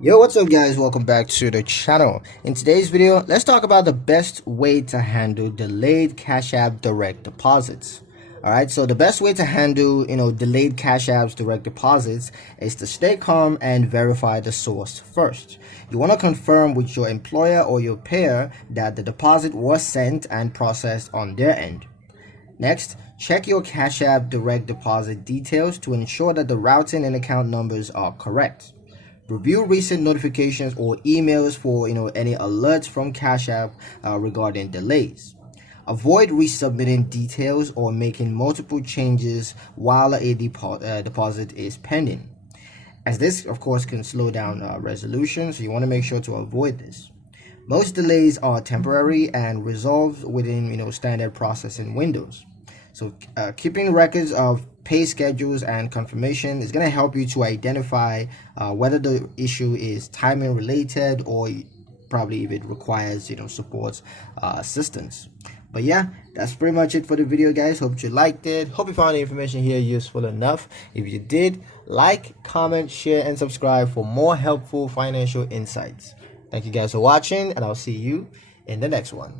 Yo, what's up guys? Welcome back to the channel. In today's video, let's talk about the best way to handle delayed Cash App direct deposits. Alright, so the best way to handle, delayed Cash App's direct deposits is to stay calm and verify the source first. You want to confirm with your employer or your payer that the deposit was sent and processed on their end. Next, check your Cash App direct deposit details to ensure that the routing and account numbers are correct. Review recent notifications or emails for any alerts from Cash App regarding delays. Avoid resubmitting details or making multiple changes while a deposit is pending, as this of course can slow down resolution, so you want to make sure to avoid this. Most delays are temporary and resolved within standard processing windows. So keeping records of pay schedules and confirmation is going to help you to identify whether the issue is timing related or probably if it requires support assistance. But yeah, that's pretty much it for the video, guys. Hope you liked it. Hope you found the information here useful enough. If you did, like, comment, share, and subscribe for more helpful financial insights. Thank you guys for watching, and I'll see you in the next one.